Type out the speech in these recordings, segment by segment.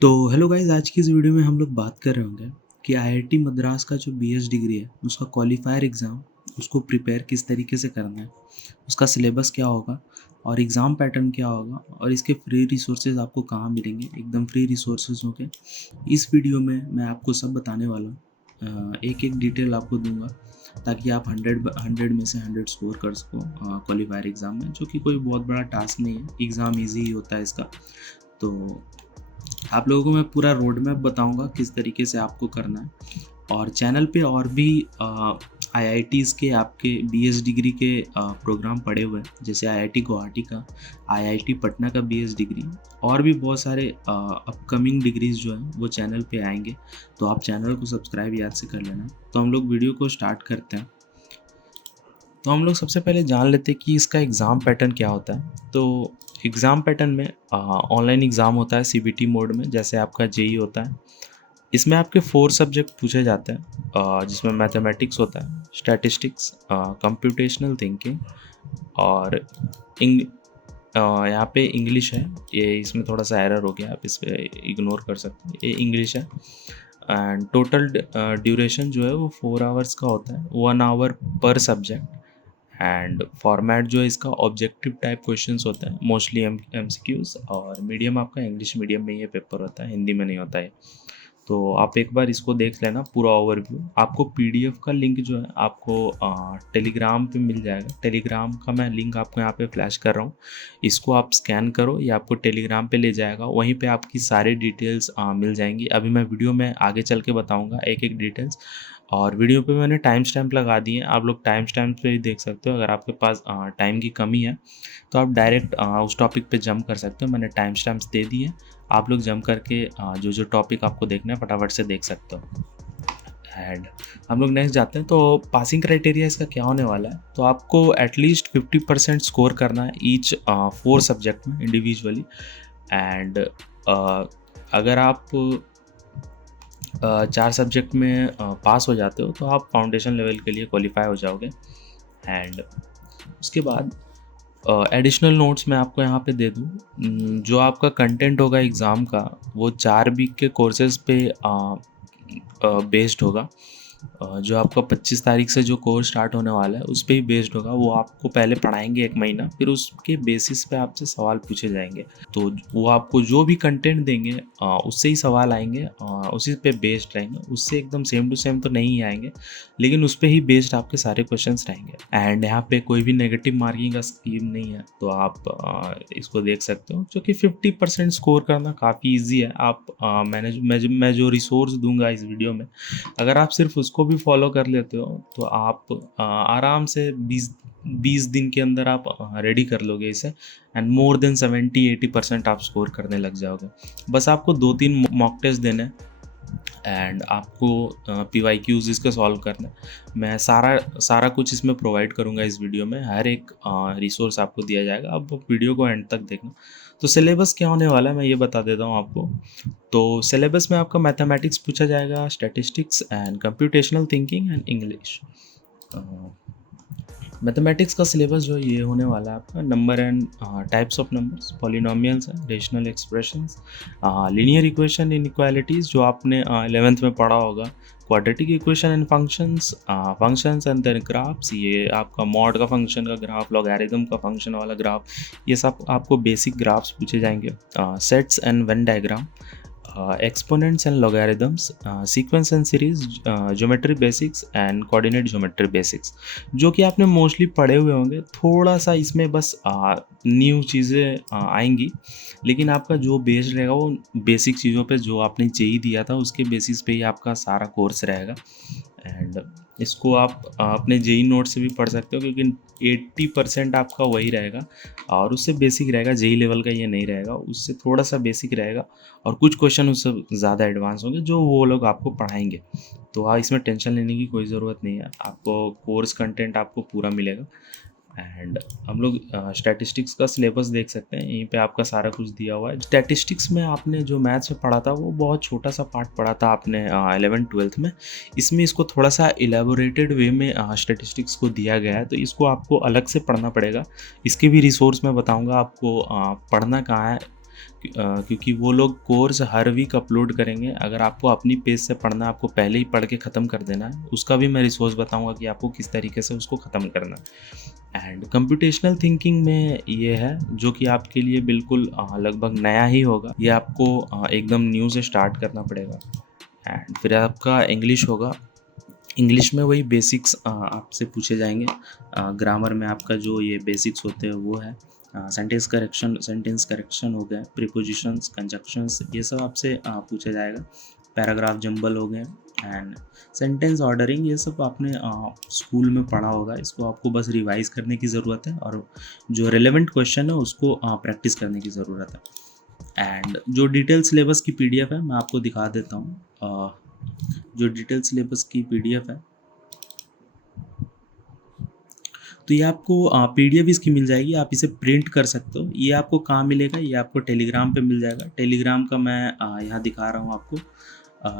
तो hello guys, आज की इस वीडियो में हम लोग बात कर रहे होंगे कि आईआईटी मद्रास का जो बीएस डिग्री है उसका क्वालिफायर एग्ज़ाम उसको प्रिपेयर किस तरीके से करना है, उसका सिलेबस क्या होगा और एग्ज़ाम पैटर्न क्या होगा और इसके फ्री रिसोर्सेज आपको कहाँ मिलेंगे, एकदम फ्री रिसोर्सेज होंगे। इस वीडियो में मैं आपको सब बताने वाला हूँ, एक एक डिटेल आपको दूंगा ताकि आप 100 में से 100 स्कोर कर सको क्वालिफायर एग्ज़ाम में, जो कि कोई बहुत बड़ा टास्क नहीं है। एग्ज़ाम ईजी ही होता है इसका। तो आप लोगों को मैं पूरा रोड मैप बताऊंगा किस तरीके से आपको करना है। और चैनल पे और भी आईआईटीज़ के आपके बीएस डिग्री के प्रोग्राम पड़े हुए हैं, जैसे आईआईटी गुवाहाटी का, आईआईटी पटना का बीएस डिग्री, और भी बहुत सारे अपकमिंग डिग्रीज जो हैं वो चैनल पे आएंगे। तो आप चैनल को सब्सक्राइब याद से कर लेना। तो हम लोग वीडियो को स्टार्ट करते हैं। तो हम लोग सबसे पहले जान लेते हैं कि इसका एग्ज़ाम पैटर्न क्या होता है। तो एग्ज़ाम पैटर्न में ऑनलाइन एग्ज़ाम होता है सीबीटी मोड में, जैसे आपका जेई होता है। इसमें आपके 4 सब्जेक्ट पूछे जाते हैं, जिसमें मैथमेटिक्स होता है, स्टैटिस्टिक्स, कंप्यूटेशनल थिंकिंग और इंग यहाँ पे इंग्लिश है। ये इसमें थोड़ा सा एरर हो गया, आप इस पे इग्नोर कर सकते हैं, ये इंग्लिश है। एंड टोटल ड्यूरेशन जो है वो 4 आवर्स का होता है, 1 आवर पर सब्जेक्ट। एंड फॉर्मेट जो है इसका ऑब्जेक्टिव टाइप क्वेश्चंस होते हैं, मोस्टली एमसीक्यूज, और मीडियम आपका इंग्लिश मीडियम में ये पेपर होता है, हिंदी में नहीं होता है। तो आप एक बार इसको देख लेना पूरा ओवरव्यू। आपको पीडीएफ का लिंक जो है आपको टेलीग्राम पे मिल जाएगा। टेलीग्राम का मैं लिंक आपको यहाँ पे फ्लैश कर रहा हूँ, इसको आप स्कैन करो, ये आपको टेलीग्राम पे ले जाएगा। वहीं पे आपकी सारी डिटेल्स मिल जाएंगी। अभी मैं वीडियो में आगे चल के बताऊँगा एक एक डिटेल्स, और वीडियो पे मैंने टाइम स्टैम्प लगा दिए हैं, आप लोग टाइम स्टैम्प पे ही देख सकते हो। अगर आपके पास टाइम की कमी है तो आप डायरेक्ट उस टॉपिक पे जंप कर सकते हो। मैंने टाइम स्टैम्प्स दे दिए, आप लोग जंप करके जो जो टॉपिक आपको देखना है फटाफट से देख सकते हो। एंड हम लोग नेक्स्ट जाते हैं। तो पासिंग क्राइटेरिया इसका क्या होने वाला है, तो आपको एटलीस्ट 50% स्कोर करना है ईच 4 सब्जेक्ट में इंडिविजुअली। एंड अगर आप 4 सब्जेक्ट में पास हो जाते हो तो आप फाउंडेशन लेवल के लिए क्वालिफाई हो जाओगे। एंड उसके बाद एडिशनल नोट्स मैं आपको यहाँ पे दे दूँ। जो आपका कंटेंट होगा एग्ज़ाम का वो 4 वीक के कोर्सेज़ पे बेस्ड होगा। जो आपका 25 तारीख से जो कोर्स स्टार्ट होने वाला है उस पे ही बेस्ड होगा। वो आपको पहले पढ़ाएंगे 1 महीना, फिर उसके बेसिस पे आपसे सवाल पूछे जाएंगे। तो वो आपको जो भी कंटेंट देंगे उससे ही सवाल आएंगे, उसी पे बेस्ड रहेंगे। उससे एकदम सेम टू सेम तो नहीं आएंगे, लेकिन उस पर ही बेस्ड आपके सारे क्वेश्चंस रहेंगे। एंड यहाँ पे कोई भी नेगेटिव मार्किंग का स्कीम नहीं है, तो आप इसको देख सकते हो। जो कि 50% स्कोर करना काफ़ी ईजी है। आप मैं जो रिसोर्स दूंगा इस वीडियो में, अगर आप सिर्फ उसको भी फॉलो कर लेते हो तो आप आराम से 20 दिन के अंदर आप रेडी कर लोगे इसे। एंड मोर देन 70-80% आप स्कोर करने लग जाओगे। बस आपको 2-3 मॉक टेस्ट देने हैं एंड आपको PYQs इसका सॉल्व करना है। मैं सारा कुछ इसमें प्रोवाइड करूँगा इस वीडियो में, हर एक रिसोर्स आपको दिया जाएगा। अब वीडियो को एंड तक देखना। तो सिलेबस क्या होने वाला है मैं ये बता देता हूँ आपको। तो सिलेबस में आपका मैथमेटिक्स पूछा जाएगा, statistics and computational thinking and English. Mathematics का सिलेबस जो ये होने वाला है आपका number and types of numbers, polynomials हैं, rational expressions, linear equation, inequalities जो आपने 11th में पढ़ा होगा, quadratic equation and functions, functions and then graphs, ये आपका मॉड का फंक्शन का ग्राफ, लॉगरिथम का फंक्शन वाला ग्राफ, ये सब आपको बेसिक ग्राफ्स पूछे जाएंगे। Sets and Venn diagram, exponents and logarithms, sequence and series, geometry basics and coordinate geometry basics, जो कि आपने मोस्टली पढ़े हुए होंगे। थोड़ा सा इसमें बस न्यू चीज़ें आएंगी, लेकिन आपका जो बेस्ड रहेगा वो बेसिक चीज़ों पे जो आपने जेई दिया था उसके बेसिस पे ही आपका सारा कोर्स रहेगा। एंड इसको आप अपने जेई नोट से भी पढ़ सकते हो, क्योंकि 80% आपका वही रहेगा और उससे बेसिक रहेगा। जेई लेवल का ये नहीं रहेगा, उससे थोड़ा सा बेसिक रहेगा और कुछ क्वेश्चन उससे ज़्यादा एडवांस होंगे जो वो लोग आपको पढ़ाएंगे। तो इसमें टेंशन लेने की कोई ज़रूरत नहीं है, आपको कोर्स कंटेंट आपको पूरा मिलेगा। एंड हम लोग स्टैटिस्टिक्स का सिलेबस देख सकते हैं, यहीं पे आपका सारा कुछ दिया हुआ है। स्टैटिस्टिक्स में आपने जो मैथ्स में पढ़ा था वो बहुत छोटा सा पार्ट पढ़ा था आपने 11th-12th में। इसमें इसको थोड़ा सा इलेबोरेटेड वे में स्टैटिस्टिक्स को दिया गया है, तो इसको आपको अलग से पढ़ना पड़ेगा। इसके भी रिसोर्स मैं बताऊँगा आपको पढ़ना कहाँ है। क्योंकि वो लोग कोर्स हर वीक अपलोड करेंगे। अगर आपको अपनी पेज से पढ़ना है, आपको पहले ही पढ़ के ख़त्म कर देना है, उसका भी मैं रिसोर्स बताऊंगा कि आपको किस तरीके से उसको ख़त्म करना है। एंड कंप्यूटेशनल थिंकिंग में ये है जो कि आपके लिए बिल्कुल लगभग नया ही होगा। ये आपको एकदम न्यू से स्टार्ट करना पड़ेगा। एंड फिर आपका इंग्लिश होगा। इंग्लिश में वही बेसिक्स आपसे पूछे जाएंगे। ग्रामर में आपका जो ये बेसिक्स होते हैं वो है। सेंटेंस करेक्शन हो गए, प्रीपोजिशंस, कंजक्शंस, ये सब आपसे पूछा जाएगा। पैराग्राफ जंबल हो गए एंड सेंटेंस ऑर्डरिंग, ये सब आपने स्कूल में पढ़ा होगा। इसको आपको बस रिवाइज करने की ज़रूरत है और जो रेलेवेंट क्वेश्चन है उसको प्रैक्टिस करने की ज़रूरत है। एंड जो डिटेल सिलेबस की पीडीएफ है मैं आपको दिखा देता हूँ। जो डिटेल सिलेबस की पीडीएफ है तो ये आपको पीडीएफ इसकी मिल जाएगी, आप इसे प्रिंट कर सकते हो। ये आपको कहाँ मिलेगा? ये आपको टेलीग्राम पे मिल जाएगा। टेलीग्राम का मैं यहाँ दिखा रहा हूँ आपको।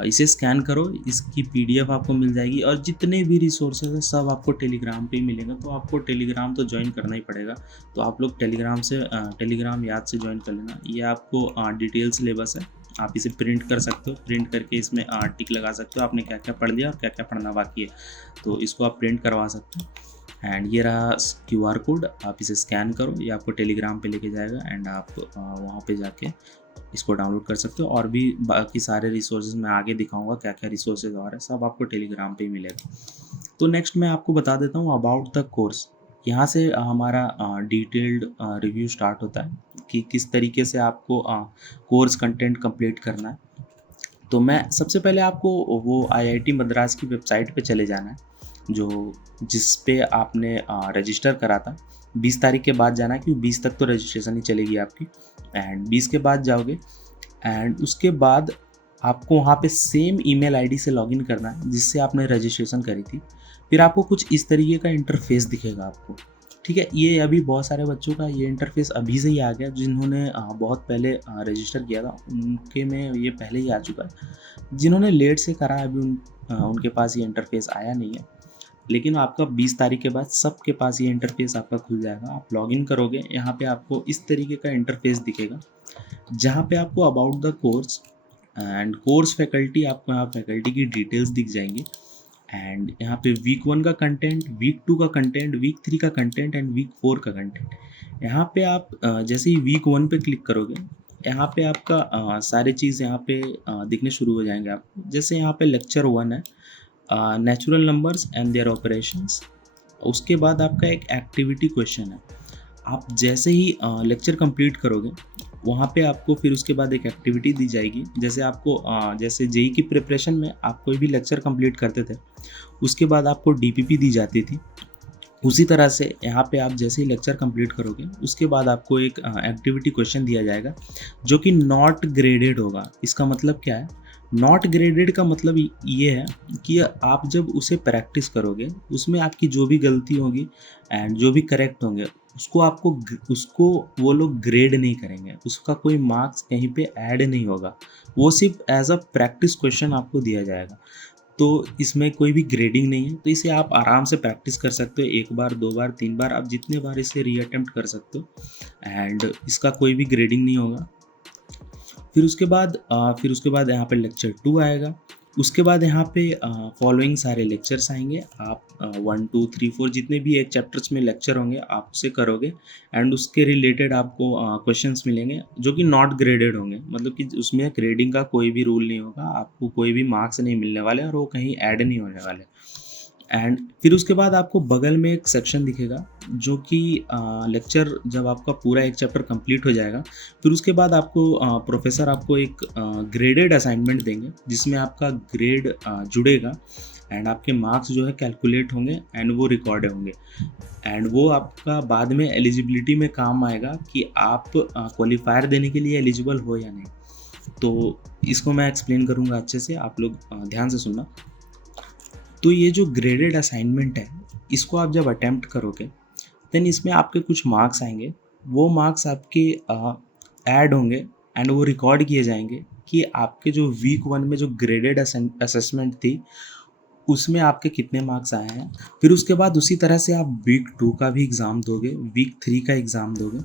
इसे स्कैन करो, इसकी पीडीएफ आपको मिल जाएगी और जितने भी रिसोर्सेज हैं सब आपको टेलीग्राम पे ही मिलेगा। तो आपको टेलीग्राम तो ज्वाइन करना ही पड़ेगा। तो आप लोग टेलीग्राम याद से ज्वाइन कर लेना। ये आपको डिटेल सिलेबस है, आप इसे प्रिंट कर सकते हो। प्रिंट करके इसमें टिक लगा सकते हो आपने क्या क्या पढ़ लिया और क्या क्या पढ़ना बाकी है, तो इसको आप प्रिंट करवा सकते हो। एंड ये रहा QR कोड, आप इसे स्कैन करो, ये आपको टेलीग्राम पे लेके जाएगा एंड आप वहाँ पे जाके इसको डाउनलोड कर सकते हो। और भी बाकी सारे रिसोर्सेज मैं आगे दिखाऊंगा, क्या क्या रिसोर्सेज और है, सब आपको टेलीग्राम पे ही मिलेगा। तो नेक्स्ट मैं आपको बता देता हूँ अबाउट द कोर्स। यहाँ से हमारा डिटेल्ड रिव्यू स्टार्ट होता है कि किस तरीके से आपको कोर्स कंटेंट कंप्लीट करना है। तो मैं सबसे पहले आपको वो IIT मद्रास की वेबसाइट पे चले जाना है, जो जिस पे आपने रजिस्टर करा था। 20 तारीख के बाद जाना है क्योंकि 20 तक तो रजिस्ट्रेशन ही चलेगी आपकी। एंड 20 के बाद जाओगे एंड उसके बाद आपको वहाँ पे सेम ईमेल आईडी से लॉगिन करना है जिससे आपने रजिस्ट्रेशन करी थी। फिर आपको कुछ इस तरीके का इंटरफेस दिखेगा आपको, ठीक है। ये अभी बहुत सारे बच्चों का ये इंटरफेस अभी से ही आ गया, जिन्होंने बहुत पहले रजिस्टर किया था उनके में ये पहले ही आ चुका है। जिन्होंने लेट से करा अभी उनके पास ये इंटरफेस आया नहीं है, लेकिन आपका 20 तारीख के बाद सबके पास ये इंटरफेस आपका खुल जाएगा। आप लॉगिन करोगे, यहाँ पे आपको इस तरीके का इंटरफेस दिखेगा जहाँ पे आपको about the course and course faculty, आपको यहाँ फैकल्टी की डिटेल्स दिख जाएंगी। एंड यहाँ पे वीक 1 का कंटेंट, वीक 2 का कंटेंट, वीक 3 का कंटेंट एंड वीक 4 का कंटेंट। यहाँ पे आप जैसे ही वीक 1 पे क्लिक करोगे, यहाँ पे आपका सारी चीज़ यहाँ पे दिखने शुरू हो जाएंगे आपको। जैसे यहाँ पे लेक्चर 1 है, natural numbers and their operations. उसके बाद आपका एक एक्टिविटी क्वेश्चन है। आप जैसे ही लेक्चर कंप्लीट करोगे वहाँ पे आपको फिर उसके बाद एक एक्टिविटी दी जाएगी। जैसे आपको जैसे जेई की प्रिपरेशन में आप कोई भी लेक्चर कंप्लीट करते थे उसके बाद आपको डीपीपी दी जाती थी, उसी तरह से यहाँ पे आप जैसे ही लेक्चर कंप्लीट करोगे उसके बाद आपको एक एक्टिविटी क्वेश्चन दिया जाएगा जो कि नॉट ग्रेडेड होगा। इसका मतलब क्या है? नॉट ग्रेडेड का मतलब ये है कि आप जब उसे प्रैक्टिस करोगे उसमें आपकी जो भी गलती होगी एंड जो भी करेक्ट होंगे उसको वो लोग ग्रेड नहीं करेंगे, उसका कोई मार्क्स कहीं पे ऐड नहीं होगा, वो सिर्फ एज अ प्रैक्टिस क्वेश्चन आपको दिया जाएगा। तो इसमें कोई भी ग्रेडिंग नहीं है, तो इसे आप आराम से प्रैक्टिस कर सकते हो। 1 बार 2 बार 3 बार, आप जितने बार इसे रीअटेम्प्ट कर सकते हो एंड इसका कोई भी ग्रेडिंग नहीं होगा। फिर उसके बाद यहाँ पे लेक्चर 2 आएगा। उसके बाद यहाँ पे फॉलोइंग सारे लेक्चर्स आएंगे। आप 1 2 3 4 जितने भी एक चैप्टर्स में लेक्चर होंगे आप उसे करोगे एंड उसके रिलेटेड आपको क्वेश्चंस मिलेंगे जो कि नॉट ग्रेडेड होंगे, मतलब कि उसमें ग्रेडिंग का कोई भी रूल नहीं होगा, आपको कोई भी मार्क्स नहीं मिलने वाले और वो कहीं ऐड नहीं होने वाले। एंड फिर उसके बाद आपको बगल में एक सेक्शन दिखेगा जो कि लेक्चर, जब आपका पूरा एक चैप्टर कंप्लीट हो जाएगा फिर उसके बाद आपको प्रोफेसर आपको एक ग्रेडेड असाइनमेंट देंगे जिसमें आपका ग्रेड जुड़ेगा एंड आपके मार्क्स जो है कैलकुलेट होंगे एंड वो रिकॉर्ड होंगे एंड वो आपका बाद में एलिजिबिलिटी में काम आएगा कि आप क्वालिफायर देने के लिए एलिजिबल हो या नहीं। तो इसको मैं एक्सप्लेन करूँगा अच्छे से, आप लोग ध्यान से सुनना। तो ये जो ग्रेडेड असाइनमेंट है इसको आप जब अटैम्प्ट करोगे देन इसमें आपके कुछ मार्क्स आएंगे, वो मार्क्स आपके ऐड होंगे एंड वो रिकॉर्ड किए जाएंगे कि आपके जो वीक 1 में जो ग्रेडेड असेसमेंट थी उसमें आपके कितने मार्क्स आए हैं। फिर उसके बाद उसी तरह से आप वीक 2 का भी एग्ज़ाम दोगे, वीक 3 का एग्ज़ाम दोगे।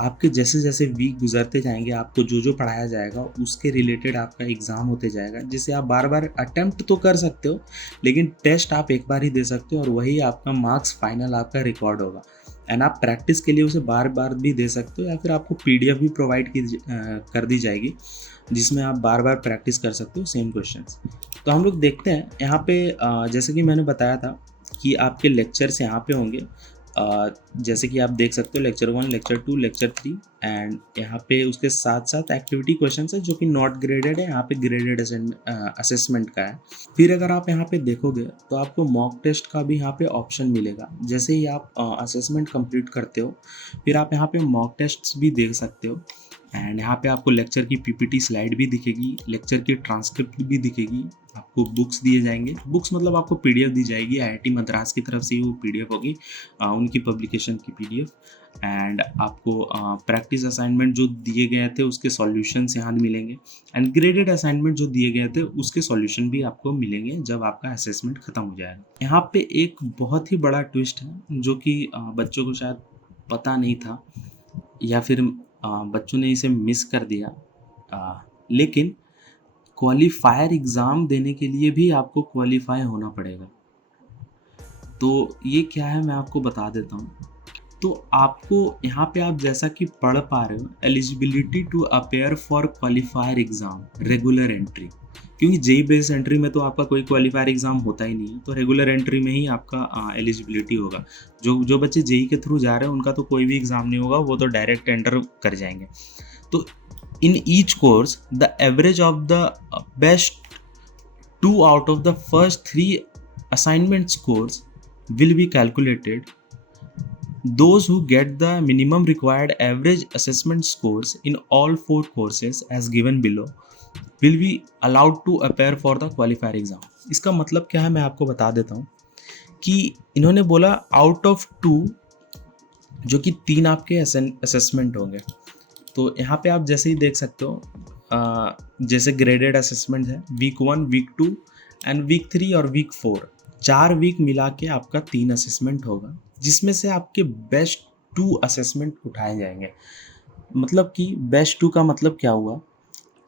आपके जैसे जैसे वीक गुजरते जाएंगे आपको जो जो पढ़ाया जाएगा उसके रिलेटेड आपका एग्ज़ाम होते जाएगा, जिसे आप बार बार अटेम्प्ट तो कर सकते हो, लेकिन टेस्ट आप एक बार ही दे सकते हो और वही आपका मार्क्स फाइनल आपका रिकॉर्ड होगा। एंड आप प्रैक्टिस के लिए उसे बार बार भी दे सकते हो, या फिर आपको पीडीएफ भी प्रोवाइड कर दी जाएगी, जिसमें आप बार बार प्रैक्टिस कर सकते हो सेम क्वेश्चंस। तो हम लोग देखते हैं यहाँ पे जैसे कि मैंने बताया था कि आपके लेक्चर्स यहाँ पे होंगे। जैसे कि आप देख सकते हो लेक्चर 1, लेक्चर 2, लेक्चर 3, एंड यहाँ पे उसके साथ साथ एक्टिविटी क्वेश्चंस है जो कि नॉट ग्रेडेड है, यहाँ पे ग्रेडेड असेसमेंट का है। फिर अगर आप यहाँ पे देखोगे तो आपको मॉक टेस्ट का भी यहाँ पे ऑप्शन मिलेगा। जैसे ही आप असेसमेंट कंप्लीट करते हो फिर आप यहाँ पे मॉक टेस्ट भी देख सकते हो। एंड यहाँ पे आपको लेक्चर की पीपीटी स्लाइड भी दिखेगी, लेक्चर की ट्रांसक्रिप्ट भी दिखेगी, आपको बुक्स दिए जाएंगे। बुक्स मतलब आपको पीडीएफ दी जाएगी, आईआईटी मद्रास की तरफ से ही वो पीडीएफ होगी, उनकी पब्लिकेशन की पीडीएफ। एंड आपको प्रैक्टिस असाइनमेंट जो दिए गए थे उसके सॉल्यूशंस यहाँ मिलेंगे, एंड ग्रेडेड असाइनमेंट जो दिए गए थे उसके सॉल्यूशन भी आपको मिलेंगे जब आपका असेसमेंट खत्म हो जाएगा। यहाँ पे एक बहुत ही बड़ा ट्विस्ट है जो कि बच्चों को शायद पता नहीं था, या फिर बच्चों ने इसे मिस कर दिया, लेकिन क्वालिफायर एग्ज़ाम देने के लिए भी आपको क्वालिफाई होना पड़ेगा। तो ये क्या है मैं आपको बता देता हूँ। तो आपको यहाँ पे आप जैसा कि पढ़ पा रहे हो, eligibility to appear for qualifier exam regular entry, क्योंकि जेई बेस एंट्री में तो आपका कोई क्वालिफायर एग्ज़ाम होता ही नहीं है, तो रेगुलर एंट्री में ही आपका एलिजिबिलिटी होगा। जो जो बच्चे जेई के थ्रू जा रहे हैं उनका तो कोई भी एग्ज़ाम नहीं होगा, वो तो डायरेक्ट एंटर कर जाएंगे। तो in each course the average of the best 2 out of the first 3 assignment scores will be calculated. Those who get the minimum required average assessment scores in all 4 courses as given below will be allowed to appear for the qualifier exam. इसका मतलब क्या है मैं आपको बता देता हूँ कि इन्होंने बोला आउट ऑफ 2, जो कि 3 आपके असेसमेंट होंगे। तो यहाँ पे आप जैसे ही देख सकते हो, जैसे ग्रेडेड असेसमेंट है वीक 1, वीक 2 एंड वीक 3 और वीक 4, 4 वीक मिला के आपका 3 असेसमेंट होगा, जिसमें से आपके बेस्ट 2 असेसमेंट उठाए जाएंगे। मतलब कि बेस्ट 2 का मतलब क्या हुआ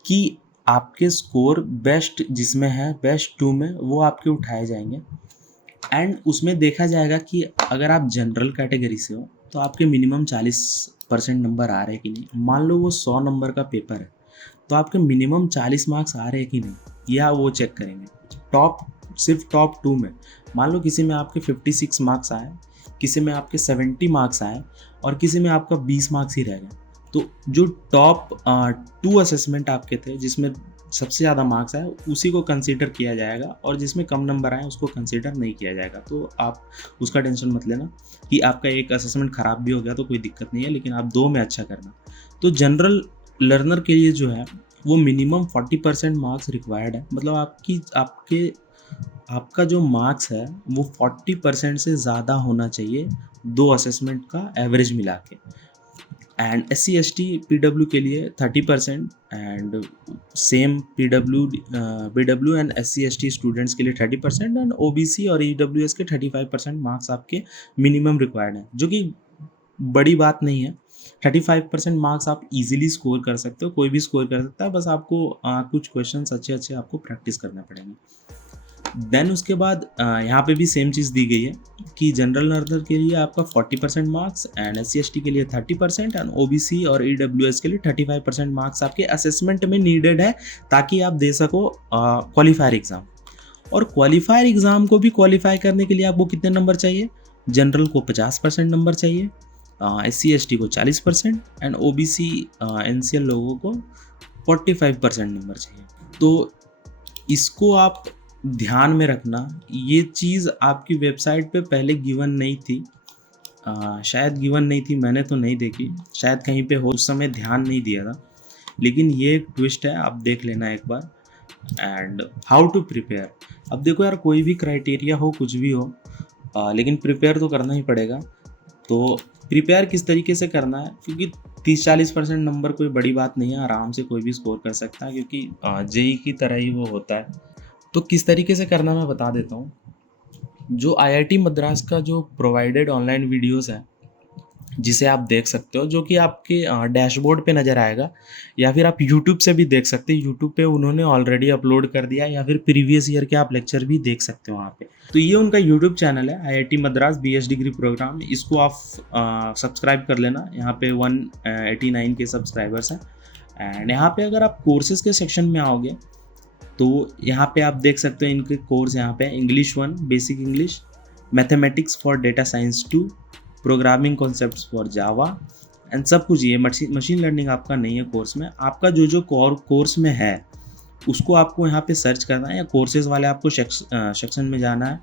कि आपके स्कोर बेस्ट जिसमें है, बेस्ट 2 में वो आपके उठाए जाएंगे। एंड उसमें देखा जाएगा कि अगर आप जनरल कैटेगरी से हो तो आपके मिनिमम 40% नंबर आ रहे हैं कि नहीं। मान लो वो 100 नंबर का पेपर है तो आपके मिनिमम 40 मार्क्स आ रहे हैं कि नहीं, या वो चेक करेंगे। सिर्फ टॉप 2 में मान लो किसी में आपके 56 मार्क्स आए, किसी में आपके 70 मार्क्स आए और किसी में आपका 20 मार्क्स ही रह गए, तो जो टॉप 2 असेसमेंट आपके थे जिसमें सबसे ज़्यादा मार्क्स आए उसी को कंसीडर किया जाएगा, और जिसमें कम नंबर आए उसको कंसीडर नहीं किया जाएगा। तो आप उसका टेंशन मत लेना कि आपका एक असेसमेंट ख़राब भी हो गया तो कोई दिक्कत नहीं है, लेकिन आप 2 में अच्छा करना। तो जनरल लर्नर के लिए जो है वो मिनिमम 40% मार्क्स रिक्वायर्ड है। मतलब आपका जो मार्क्स है वो 40% से ज़्यादा होना चाहिए 2 असेसमेंट का एवरेज मिला के। एंड SC/ST PW के लिए 30%, and same BW and SC/ST students के लिए 30%, एंड OBC और EWS के 35% मार्क्स आपके मिनिमम रिक्वायर्ड हैं, जो कि बड़ी बात नहीं है। 35% मार्क्स आप इजीली स्कोर कर सकते हो, कोई भी स्कोर कर सकता है, बस आपको कुछ क्वेश्चंस अच्छे आपको प्रैक्टिस करना पड़ेंगे। देन उसके बाद यहाँ पे भी सेम चीज़ दी गई है कि जनरल लर्नर के लिए आपका 40% मार्क्स, एंड SC/ST के लिए 30%, एंड OBC और EWS के लिए 35% मार्क्स आपके असेसमेंट में नीडेड है, ताकि आप दे सको क्वालिफायर एग्ज़ाम। और क्वालिफायर एग्ज़ाम को भी क्वालिफाई करने के लिए आपको कितने नंबर चाहिए? जनरल को 50% नंबर चाहिए, SC/ST को 40%, एंड OBC NCL लोगों को 45% नंबर चाहिए। तो इसको आप ध्यान में रखना। ये चीज़ आपकी वेबसाइट पे पहले गिवन नहीं थी, शायद गिवन नहीं थी, मैंने तो नहीं देखी, शायद कहीं पे हो, उस समय ध्यान नहीं दिया था, लेकिन ये एक ट्विस्ट है, आप देख लेना एक बार। And how to prepare. अब देखो यार, कोई भी क्राइटेरिया हो, कुछ भी हो, लेकिन प्रिपेयर तो करना ही पड़ेगा। तो प्रिपेयर किस तरीके से करना है, क्योंकि 30-40% नंबर कोई बड़ी बात नहीं है, आराम से कोई भी स्कोर कर सकता है, क्योंकि जेई की तरह ही वो होता है। तो किस तरीके से करना मैं बता देता हूँ। जो आईआईटी मद्रास का जो प्रोवाइडेड ऑनलाइन वीडियोस है, जिसे आप देख सकते हो, जो कि आपके डैशबोर्ड पे नज़र आएगा, या फिर आप यूट्यूब से भी देख सकते हो। यूट्यूब पे उन्होंने ऑलरेडी अपलोड कर दिया है, या फिर प्रीवियस ईयर के आप लेक्चर भी देख सकते हो वहाँ पे। तो ये उनका यूट्यूब चैनल है, IIT Madras BS degree program. इसको आप सब्सक्राइब कर लेना। यहाँ पे 189 के सब्सक्राइबर्स हैं। एंड यहाँ पे अगर आप कोर्सेज के सेक्शन में आओगे तो यहाँ पे आप देख सकते हो इनके कोर्स। यहाँ पे English 1 basic English, mathematics for data science 2, programming concepts for Java and सब कुछ। ये मशीन लर्निंग आपका नहीं है कोर्स में। आपका जो जो कोर्स में है उसको आपको यहाँ पे सर्च करना है, या कोर्सेज वाले आपको सेक्शन में जाना है,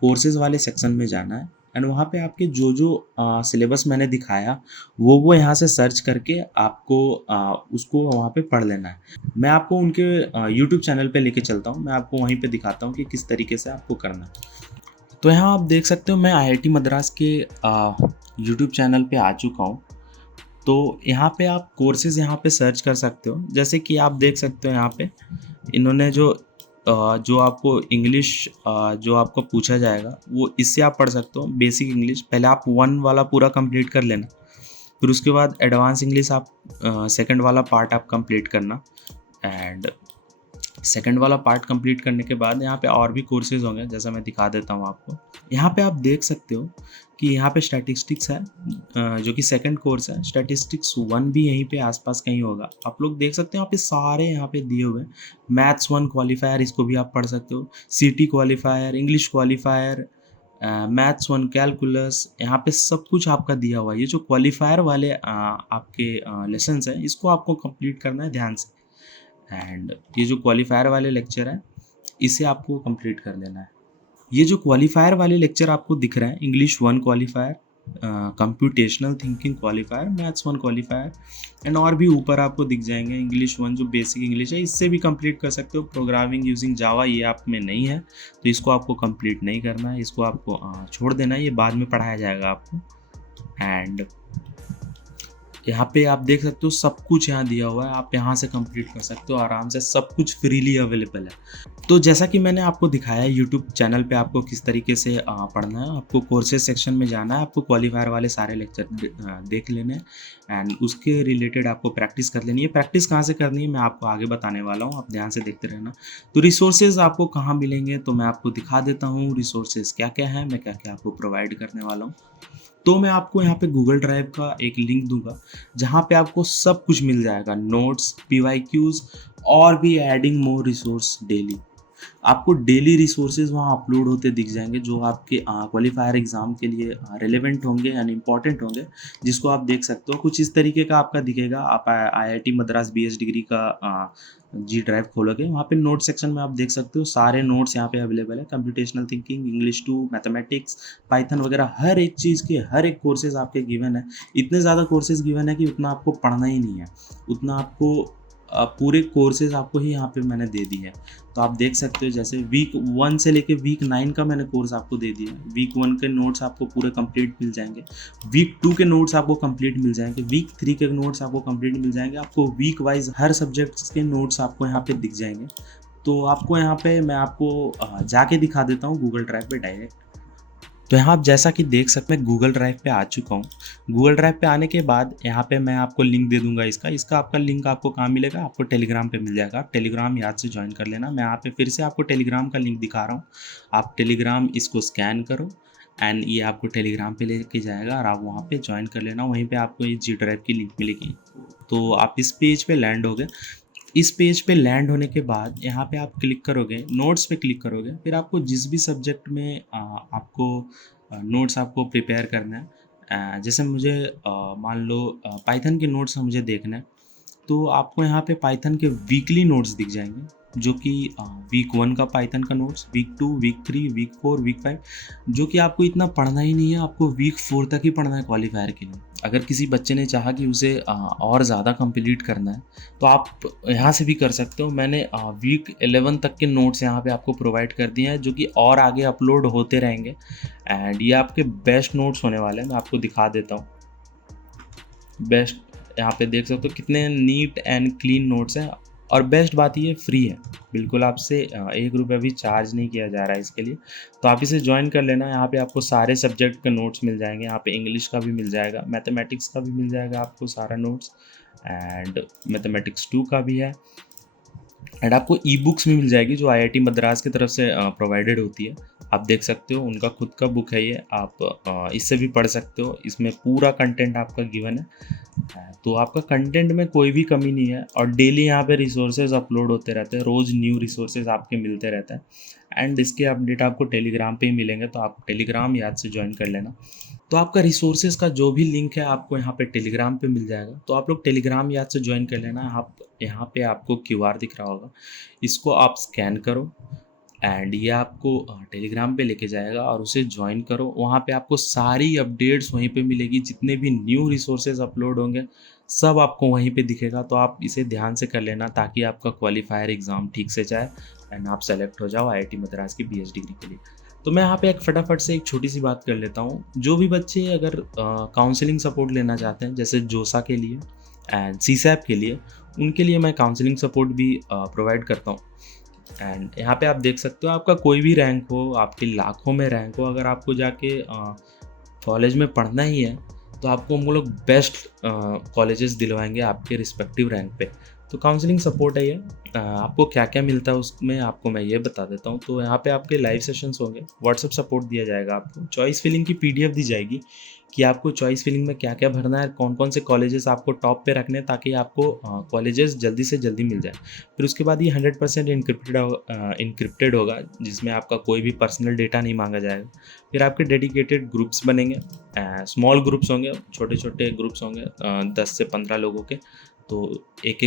कोर्सेज वाले सेक्शन में जाना है। एंड वहाँ पे आपके जो जो सिलेबस मैंने दिखाया वो यहाँ से सर्च करके आपको उसको वहाँ पे पढ़ लेना है। मैं आपको उनके यूट्यूब चैनल पे लेके चलता हूँ, मैं आपको वहीं पे दिखाता हूँ कि किस तरीके से आपको करना है। तो यहाँ आप देख सकते हो मैं आईआईटी मद्रास के यूट्यूब चैनल पे आ चुका हूँ। तो यहाँ पे आप कोर्सेज़ यहाँ पे सर्च कर सकते हो। जैसे कि आप देख सकते हो यहाँ पे इन्होंने जो आपको इंग्लिश जो आपको पूछा जाएगा वो इससे आप पढ़ सकते हो। बेसिक इंग्लिश पहले आप 1 वाला पूरा कंप्लीट कर लेना, फिर उसके बाद एडवांस इंग्लिश आप सेकंड वाला पार्ट आप कंप्लीट करना। एंड सेकंड वाला पार्ट कंप्लीट करने के बाद यहाँ पे और भी कोर्सेज होंगे, जैसा मैं दिखा देता हूँ आपको। यहाँ पे आप देख सकते हो कि यहाँ पे स्टैटिस्टिक्स है, जो कि सेकंड कोर्स है। स्टैटिस्टिक्स 1 भी यहीं पे आसपास कहीं होगा। आप लोग देख सकते हो यहाँ पे सारे यहाँ पे दिए हुए हैं। मैथ्स 1 क्वालिफायर, इसको भी आप पढ़ सकते हो। सीटी qualifier, English qualifier, maths 1 calculus, यहाँ पे सब कुछ आपका दिया हुआ है। ये जो क्वालिफायर वाले आपके लेसन्स हैं, इसको आपको कंप्लीट करना है ध्यान से। एंड ये जो क्वालिफायर वाले लेक्चर है इसे आपको कंप्लीट कर लेना है। ये जो क्वालिफायर वाले लेक्चर आपको दिख रहे हैं, English 1 qualifier, computational thinking qualifier, maths 1 qualifier and और भी ऊपर आपको दिख जाएंगे। इंग्लिश 1 जो बेसिक इंग्लिश है, इससे भी कंप्लीट कर सकते हो। प्रोग्रामिंग यूजिंग जावा ये आप में नहीं है, तो इसको आपको कंप्लीट नहीं करना है, इसको आपको छोड़ देना है, ये बाद में पढ़ाया जाएगा आपको। एंड यहाँ पे आप देख सकते हो सब कुछ यहाँ दिया हुआ है, आप यहाँ से कंप्लीट कर सकते हो आराम से, सब कुछ फ्रीली अवेलेबल है। तो जैसा कि मैंने आपको दिखाया यूट्यूब चैनल पे आपको किस तरीके से पढ़ना है, आपको कोर्सेज सेक्शन में जाना है, आपको क्वालिफायर वाले सारे लेक्चर देख लेने हैं एंड उसके रिलेटेड आपको प्रैक्टिस कर लेनी है। प्रैक्टिस कहाँ से करनी है मैं आपको आगे बताने वाला हूँ, आप ध्यान से देखते रहना। तो रिसोर्सेज आपको कहाँ मिलेंगे तो मैं आपको दिखा देता हूँ रिसोर्सेज क्या क्या है, मैं क्या क्या आपको प्रोवाइड करने वाला हूँ। तो मैं आपको यहाँ पे गूगल ड्राइव का एक लिंक दूंगा, जहाँ पे आपको सब कुछ मिल जाएगा, नोट्स, पीवाईक्यूज और भी एडिंग मोर रिसोर्स डेली। आपको डेली रिसोर्सेज वहाँ अपलोड होते दिख जाएंगे, जो आपके क्वालिफायर एग्ज़ाम के लिए रेलेवेंट होंगे यानी इंपॉर्टेंट होंगे, जिसको आप देख सकते हो। कुछ इस तरीके का आपका दिखेगा। आप आईआईटी मद्रास बीएस डिग्री का जी ड्राइव खोलोगे, वहाँ पे नोट सेक्शन में आप देख सकते हो सारे नोट्स यहाँ पे अवेलेबल है। Computational thinking, English 2, mathematics, Python वगैरह हर एक चीज़ के हर एक कोर्सेज आपके गिवन है। इतने ज़्यादा कोर्सेज गिवन है कि उतना आपको पढ़ना ही नहीं है, उतना आपको पूरे कोर्सेज आपको ही यहाँ पे मैंने दे दी है। तो आप देख सकते हो जैसे वीक 1 से लेके वीक 9 का मैंने कोर्स आपको दे दिया है। वीक 1 के नोट्स आपको पूरे कंप्लीट मिल जाएंगे, वीक 2 के नोट्स आपको कंप्लीट मिल जाएंगे, वीक 3 के नोट्स आपको कंप्लीट मिल जाएंगे। आपको वीक वाइज हर सब्जेक्ट्स के नोट्स आपको यहाँ पे दिख जाएंगे। तो आपको यहाँ पे मैं आपको जाके दिखा देता हूँ गूगल ड्राइव पे डायरेक्ट। तो यहाँ आप जैसा कि देख सकते हैं गूगल ड्राइव पे आ चुका हूँ। गूगल ड्राइव पे आने के बाद यहाँ पे मैं आपको लिंक दे दूंगा इसका आपका लिंक आपको कहाँ मिलेगा, आपको टेलीग्राम पे मिल जाएगा। आप टेलीग्राम याद से ज्वाइन कर लेना। मैं यहाँ पे फिर से आपको टेलीग्राम का लिंक दिखा रहा हूँ। आप टेलीग्राम इसको स्कैन करो एंड ये आपको टेलीग्राम पे लेके जाएगा और आप वहाँ पे ज्वाइन कर लेना। वहीं पे आपको ये जी ड्राइव की लिंक मिलेगी। तो आप इस पेज पे लैंड हो गए। इस पेज पे लैंड होने के बाद यहाँ पे आप क्लिक करोगे, नोट्स पे क्लिक करोगे, फिर आपको जिस भी सब्जेक्ट में आपको नोट्स आपको प्रिपेयर करना है, जैसे मुझे मान लो पाइथन के नोट्स मुझे देखना है, तो आपको यहाँ पे पाइथन के वीकली नोट्स दिख जाएंगे, जो कि वीक 1 का पाइथन का notes, week 2, week 3, week 4, week 5, जो कि आपको इतना पढ़ना ही नहीं है, आपको वीक 4 तक ही पढ़ना है क्वालिफायर के लिए। अगर किसी बच्चे ने चाहा कि उसे और ज़्यादा कंप्लीट करना है तो आप यहाँ से भी कर सकते हो। मैंने वीक 11 तक के नोट्स यहाँ पे आपको प्रोवाइड कर दिए हैं, जो कि और आगे अपलोड होते रहेंगे एंड ये आपके बेस्ट नोट्स होने वाले हैं। मैं आपको दिखा देता हूँ बेस्ट। यहाँ पे देख सकते हो कितने नीट एंड क्लीन नोट्स हैं। और बेस्ट बात ये फ्री है, बिल्कुल आपसे 1 रुपये भी चार्ज नहीं किया जा रहा है इसके लिए। तो आप इसे जॉइन कर लेना। यहाँ पे आपको सारे सब्जेक्ट के नोट्स मिल जाएँगे, यहाँ पे इंग्लिश का भी मिल जाएगा, मैथमेटिक्स का भी मिल जाएगा आपको सारा नोट्स, एंड मैथमेटिक्स 2 का भी है। एंड आपको ई बुक्स भी मिल जाएगी जो आईआईटी मद्रास की तरफ से प्रोवाइडेड होती है। आप देख सकते हो, उनका खुद का बुक है ये, आप इससे भी पढ़ सकते हो। इसमें पूरा कंटेंट आपका गिवन है, तो आपका कंटेंट में कोई भी कमी नहीं है। और डेली यहाँ पे रिसोर्सेज अपलोड होते रहते हैं, रोज़ न्यू रिसोर्सेज आपके मिलते रहते हैं। एंड इसके अपडेट आपको टेलीग्राम पे ही मिलेंगे, तो आप टेलीग्राम याद से ज्वाइन कर लेना। तो आपका रिसोर्सेज का जो भी लिंक है आपको यहाँ पे टेलीग्राम पे मिल जाएगा, तो आप लोग टेलीग्राम याद से ज्वाइन कर लेना। आप यहाँ पे आपको क्यूआर दिख रहा होगा, इसको आप स्कैन करो एंड ये आपको टेलीग्राम पे लेके जाएगा और उसे ज्वाइन करो। वहाँ पे आपको सारी अपडेट्स वहीं पे मिलेगी, जितने भी न्यू रिसोर्सेज अपलोड होंगे सब आपको वहीं पे दिखेगा। तो आप इसे ध्यान से कर लेना ताकि आपका क्वालिफायर एग्ज़ाम ठीक से जाए एंड आप सेलेक्ट हो जाओ आईआईटी मद्रास की बीएस डिग्री के लिए। तो मैं यहाँ पे एक फटाफट से एक छोटी सी बात कर लेता हूँ। जो भी बच्चे अगर काउंसलिंग सपोर्ट लेना चाहते हैं, जैसे जोसा के लिए एंड सीसैप के लिए, उनके लिए मैं काउंसलिंग सपोर्ट भी प्रोवाइड करता हूँ। एंड यहाँ पे आप देख सकते हो, आपका कोई भी रैंक हो, आपके लाखों में रैंक हो, अगर आपको जाके कॉलेज में पढ़ना ही है तो आपको हम लोग बेस्ट कॉलेजेस दिलवाएंगे आपके रिस्पेक्टिव रैंक पे। तो काउंसलिंग सपोर्ट है ये। आपको क्या क्या मिलता है उसमें आपको मैं ये बता देता हूँ। तो यहाँ पे आपके लाइव सेशंस होंगे, व्हाट्सएप सपोर्ट दिया जाएगा, आपको चॉइस फिलिंग की पीडीएफ दी जाएगी कि आपको चॉइस फिलिंग में क्या क्या भरना है, कौन कौन से कॉलेजेस आपको टॉप पे रखने हैं ताकि आपको कॉलेजेस जल्दी से जल्दी मिल जाए। फिर उसके बाद ये 100% इनक्रिप्टेड होगा, जिसमें आपका कोई भी पर्सनल डेटा नहीं मांगा जाएगा। फिर आपके डेडिकेटेड ग्रुप्स बनेंगे, स्मॉल ग्रुप्स होंगे, छोटे छोटे ग्रुप्स होंगे 10 से 15 लोगों के। तो एक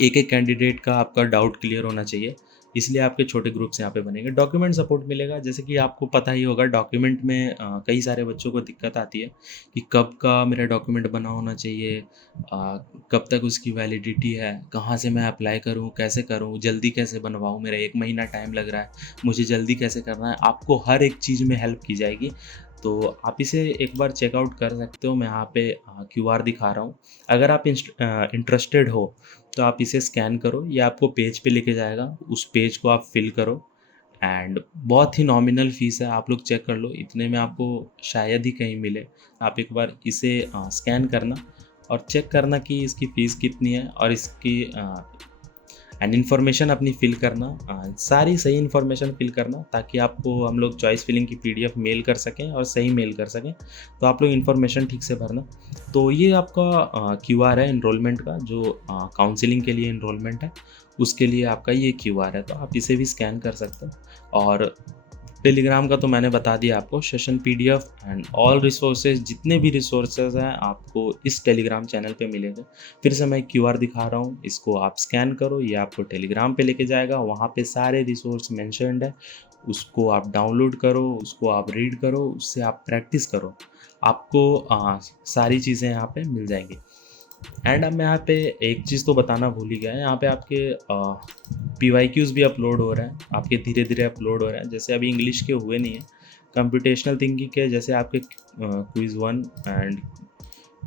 एक कैंडिडेट का आपका डाउट क्लियर होना चाहिए, इसलिए आपके छोटे ग्रुप्स यहाँ पे बनेंगे। डॉक्यूमेंट सपोर्ट मिलेगा, जैसे कि आपको पता ही होगा डॉक्यूमेंट में कई सारे बच्चों को दिक्कत आती है कि कब का मेरा डॉक्यूमेंट बना होना चाहिए, कब तक उसकी वैलिडिटी है, कहाँ से मैं अप्लाई करूँ, कैसे करूँ, जल्दी कैसे बनवाऊँ, मेरा 1 महीना टाइम लग रहा है, मुझे जल्दी कैसे करना है। आपको हर एक चीज़ में हेल्प की जाएगी, तो आप इसे एक बार चेकआउट कर सकते हो। मैं यहाँ पे क्यूआर दिखा रहा हूँ। अगर आप इंटरेस्टेड हो तो आप इसे स्कैन करो, ये आपको पेज पे लेके जाएगा, उस पेज को आप फिल करो एंड बहुत ही नॉमिनल फ़ीस है, आप लोग चेक कर लो, इतने में आपको शायद ही कहीं मिले। आप एक बार इसे स्कैन करना और चेक करना कि इसकी फ़ीस कितनी है और इसकी एंड इन्फॉर्मेशन अपनी फ़िल करना, सारी सही इन्फॉर्मेशन फ़िल करना ताकि आपको हम लोग चॉइस फिलिंग की पीडीएफ मेल कर सकें और सही मेल कर सकें। तो आप लोग इन्फॉर्मेशन ठीक से भरना। तो ये आपका क्यूआर है इनरोलमेंट का, जो काउंसलिंग के लिए इनरोलमेंट है उसके लिए आपका ये क्यूआर है, तो आप इसे भी स्कैन कर सकते हो। और टेलीग्राम का तो मैंने बता दिया आपको, session PDF and all resources, जितने भी रिसोर्सेज हैं आपको इस टेलीग्राम चैनल पे मिलेंगे। फिर से मैं क्यूआर दिखा रहा हूँ, इसको आप स्कैन करो, ये आपको टेलीग्राम पे लेके जाएगा, वहाँ पे सारे रिसोर्स मेंशन्ड है, उसको आप डाउनलोड करो, उसको आप रीड करो, उससे आप प्रैक्टिस करो, आपको सारी चीज़ें यहाँ पे मिल जाएंगी। एंड अब मैं यहाँ पे एक चीज़ तो बताना भूल ही गया है, यहाँ पे आपके PYQs भी अपलोड हो रहे हैं, आपके धीरे धीरे अपलोड हो रहे हैं। जैसे अभी इंग्लिश के हुए नहीं है, कंप्यूटेशनल थिंकिंग के जैसे आपके क्विज़ 1 एंड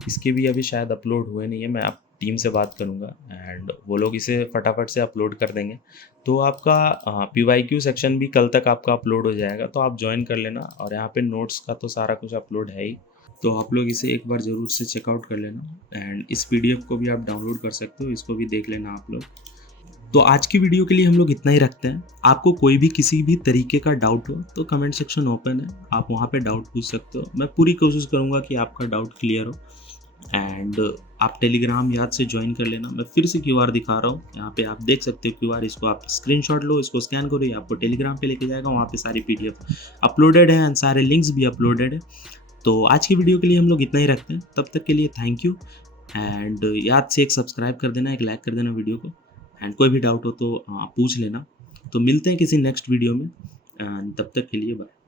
इसके भी अभी शायद अपलोड हुए नहीं है। मैं आप टीम से बात करूँगा एंड वो लोग इसे फटाफट से अपलोड कर देंगे। तो आपका PYQ सेक्शन भी कल तक आपका अपलोड हो जाएगा, तो आप ज्वाइन कर लेना। और यहाँ पे नोट्स का तो सारा कुछ अपलोड है ही, तो आप लोग इसे एक बार ज़रूर से चेकआउट कर लेना एंड इस पीडीएफ को भी आप डाउनलोड कर सकते हो, इसको भी देख लेना आप लोग। तो आज की वीडियो के लिए हम लोग इतना ही रखते हैं। आपको कोई भी किसी भी तरीके का डाउट हो तो कमेंट सेक्शन ओपन है, आप वहाँ पे डाउट पूछ सकते हो। मैं पूरी कोशिश करूँगा कि आपका डाउट क्लियर हो। एंड आप टेलीग्राम याद से ज्वाइन कर लेना। मैं फिर से क्यूआर दिखा रहा हूँ, यहाँ पे आप देख सकते हो क्यूआर, इसको आप स्क्रीनशॉट लो, इसको स्कैन करो, ये आपको टेलीग्राम पे लेके जाएगा, वहाँ पे सारी पीडीएफ अपलोडेड है एंड सारे लिंक्स भी अपलोडेड है। तो आज की वीडियो के लिए हम लोग इतना ही रखते हैं, तब तक के लिए थैंक यू। एंड याद से एक सब्सक्राइब कर देना, एक लाइक कर देना वीडियो को, एंड कोई भी डाउट हो तो पूछ लेना। तो मिलते हैं किसी नेक्स्ट वीडियो में, एंड तब तक के लिए बाय।